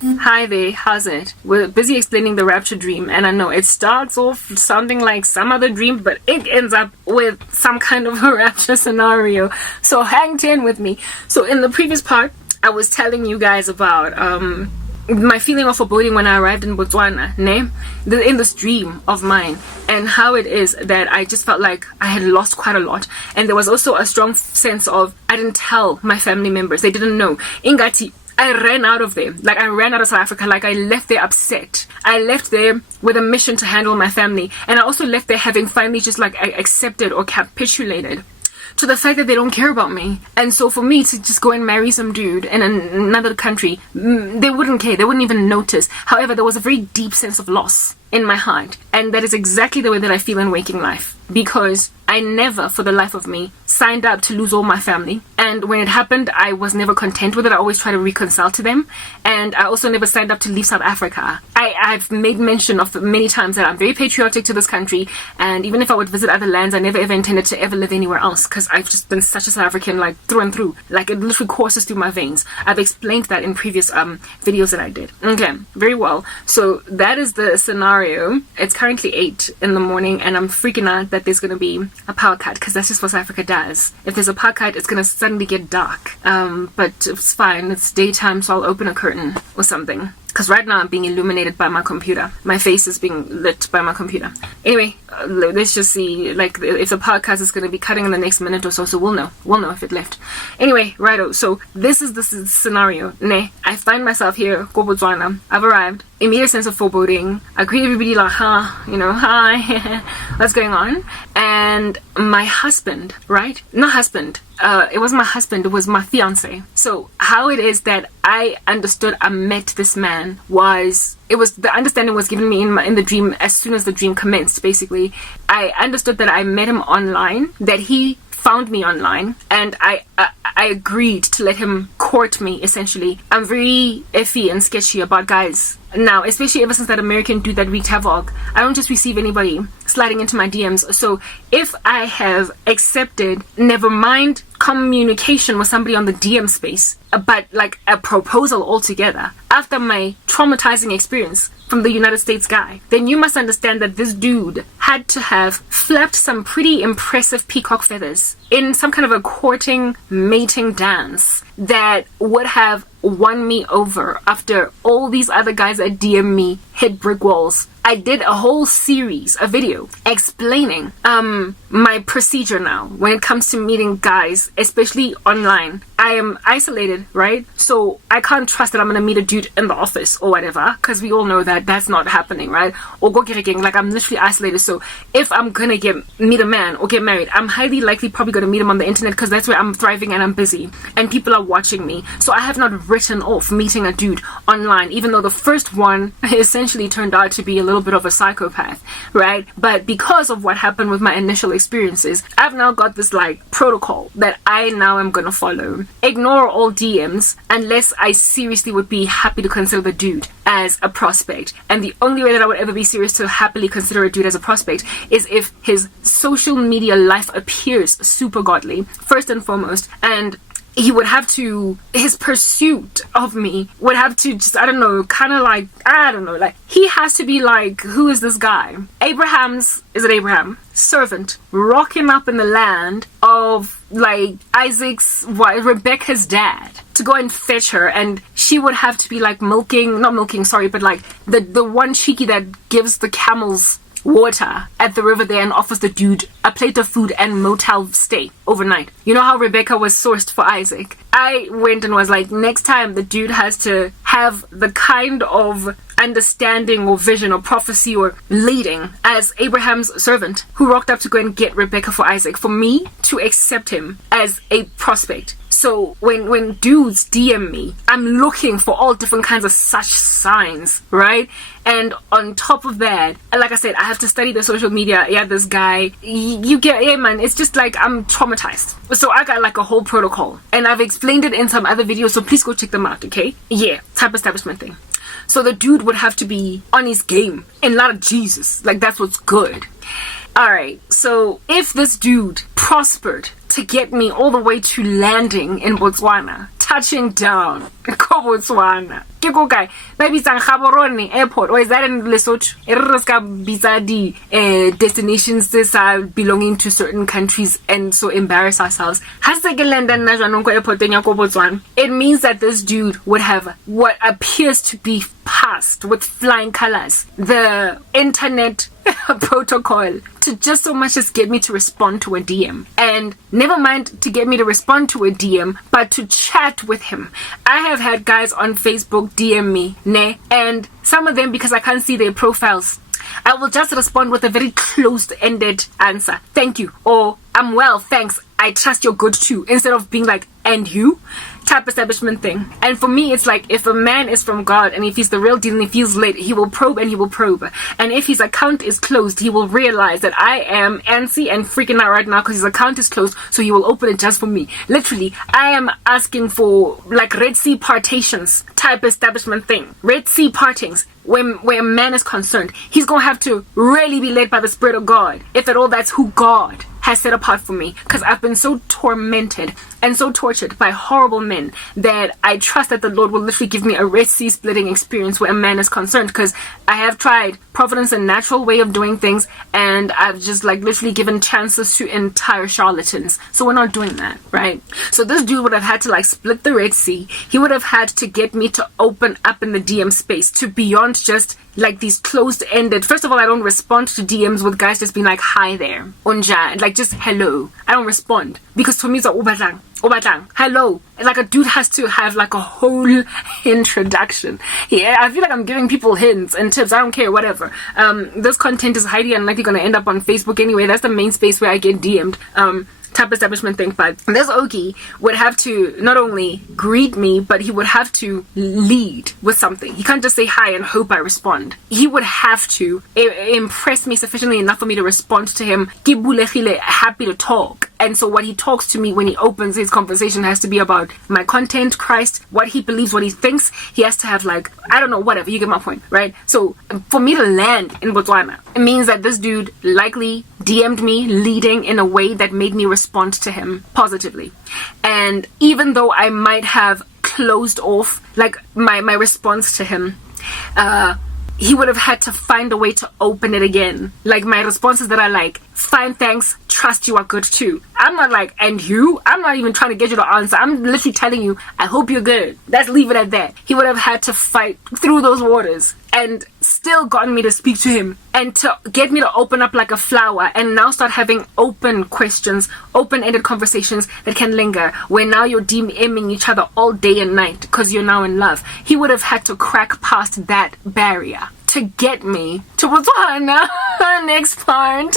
Hi there, how's it? We're busy explaining the Rapture dream, and I know it starts off sounding like some other dream, but it ends up with some kind of a Rapture scenario. So hang in with me. So in the previous part, I was telling you guys about my feeling of foreboding when I arrived in Botswana, in this dream of mine, and how it is that I just felt like I had lost quite a lot. And there was also a strong sense of I didn't tell my family members. They didn't know. Ingati, I ran out of there. Like, I ran out of South Africa. Like, I left there upset. I left there with a mission to handle my family. And I also left there having finally just, like, accepted or capitulated to the fact that they don't care about me. And so for me to just go and marry some dude in another country, they wouldn't care. They wouldn't even notice. However, there was a very deep sense of loss in my heart. And that is exactly the way that I feel in waking life. Because I never, for the life of me, signed up to lose all my family. And when it happened, I was never content with it. I always try to reconcile to them. And I also never signed up to leave South Africa. I've made mention of many times that I'm very patriotic to this country. And even if I would visit other lands, I never ever intended to ever live anywhere else. Because I've just been such a South African, like, through and through. Like, it literally courses through my veins. I've explained that in previous videos that I did. Okay, very well. So that is the scenario. It's currently 8 in the morning, and I'm freaking out that there's going to be a power cut, because that's just what South Africa does. If there's a power cut, it's going to suddenly get dark. But it's fine. It's daytime, so I'll open a curtain or something. Because right now I'm being illuminated by my computer. My face is being lit by my computer. Anyway, let's just see, like, if the podcast is going to be cutting in the next minute or so, so we'll know. We'll know if it left. Anyway, righto. So this is the scenario. I find myself here, go Botswana. I've arrived. Immediate sense of foreboding. I greet everybody like, hi, what's going on? And my husband, right? Not husband. It wasn't my husband, it was my fiance. So how it is that I understood I met this man was the understanding was given me in the dream as soon as the dream commenced. Basically, I understood that I met him online, that he found me online, and I agreed to let him court me, essentially. I'm very iffy and sketchy about guys now, especially ever since that American dude that wreaked havoc. I don't just receive anybody sliding into my DMs. So if I have accepted, never mind communication with somebody on the DM space, but like a proposal altogether, after my traumatizing experience from the United States guy, then you must understand that this dude had to have flapped some pretty impressive peacock feathers in some kind of a courting, mating dance that would have won me over after all these other guys that DM me hit brick walls. I did a whole series, a video, explaining my procedure now when it comes to meeting guys, especially online. I am isolated, right? So I can't trust that I'm gonna meet a dude in the office or whatever, because we all know that that's not happening, right? Or go get a gang, like, I'm literally isolated. So if I'm gonna meet a man or get married, I'm highly likely probably gonna meet him on the internet, because that's where I'm thriving and I'm busy and people are watching me. So I have not written off meeting a dude online, even though the first one essentially turned out to be a little bit of a psychopath, right? But because of what happened with my initial experiences, I've now got this, like, protocol that I now am gonna follow. Ignore all DMs unless I seriously would be happy to consider the dude as a prospect. And the only way that I would ever be serious to happily consider a dude as a prospect is if his social media life appears super godly, first and foremost, and he would have to, his pursuit of me would have to just, like, he has to be like, who is this guy? Abraham, servant, rocking up in the land of, like, Rebecca's dad, to go and fetch her, and she would have to be like but like the one cheeky that gives the camels water at the river there and offers the dude a plate of food and motel stay overnight. You know how Rebecca was sourced for Isaac? I went and was like, next time the dude has to have the kind of understanding or vision or prophecy or leading as Abraham's servant who rocked up to go and get Rebecca for Isaac, for me to accept him as a prospect. So when dudes DM me, I'm looking for all different kinds of such signs, right? And on top of that, like I said, I have to study the social media. Yeah, this guy, man, it's just like I'm traumatized. So I got like a whole protocol, and I've explained it in some other videos, so please go check them out, okay? Yeah, type establishment thing. So the dude would have to be on his game and not of Jesus. Like, that's what's good. Alright, so if this dude prospered to get me all the way to landing in Botswana, touching down ko Botswana. Ke go guy maybe it's Gaborone airport, or is that in Lesotho? Destinations this are belonging to certain countries and so embarrass ourselves. It means that this dude would have what appears to be passed with flying colors the internet protocol to just so much as get me to respond to a DM. And never mind to get me to respond to a DM, but to chat with him. I have had guys on Facebook DM me, and some of them, because I can't see their profiles, I will just respond with a very closed-ended answer. Thank you. Or, I'm well, thanks. I trust you're good too. Instead of being like, and you? Type establishment thing. And for me, it's like, if a man is from God and if he's the real deal and if he's lit, he will probe and he will probe. And if his account is closed, he will realize that I am antsy and freaking out right now because his account is closed, so he will open it just for me. Literally, I am asking for like Red Sea partations type establishment thing. Red Sea partings. Where a man is concerned, he's gonna have to really be led by the Spirit of God, if at all that's who God has set apart for me. Because I've been so tormented and so tortured by horrible men that I trust that the Lord will literally give me a Red Sea splitting experience where a man is concerned. Because I have tried providence and natural way of doing things, and I've just like literally given chances to entire charlatans. So we're not doing that, right? So this dude would have had to like split the Red Sea. He would have had to get me to open up in the DM space to beyond just like these closed-ended. First of all, I don't respond to DMs with guys just being like, hi there, unja, like just hello. I don't respond because to me it's like obatang, hello. Like a dude has to have like a whole introduction. Yeah, I feel like I'm giving people hints and tips. I don't care, whatever. This content is highly unlikely going to end up on Facebook anyway. That's the main space where I get DM'd. Type establishment thing, but this Okie would have to not only greet me, but he would have to lead with something. He can't just say hi and hope I respond. He would have to impress me sufficiently enough for me to respond to him. Happy to talk. And so what he talks to me when he opens his conversation has to be about my content, Christ, what he believes, what he thinks. He has to have like, I don't know, whatever, you get my point, right? So for me to land in Botswana, it means that this dude likely DM'd me leading in a way that made me respond to him positively. And even though I might have closed off like my response to him, he would have had to find a way to open it again. Like my responses that are like, fine, thanks, trust you are good too. I'm not like, and you? I'm not even trying to get you to answer. I'm literally telling you, I hope you're good. Let's leave it at that. He would have had to fight through those waters and still gotten me to speak to him and to get me to open up like a flower and now start having open questions, open-ended conversations that can linger, where now you're DMing each other all day and night because you're now in love. He would have had to crack past that barrier to get me to Botswana. Next part.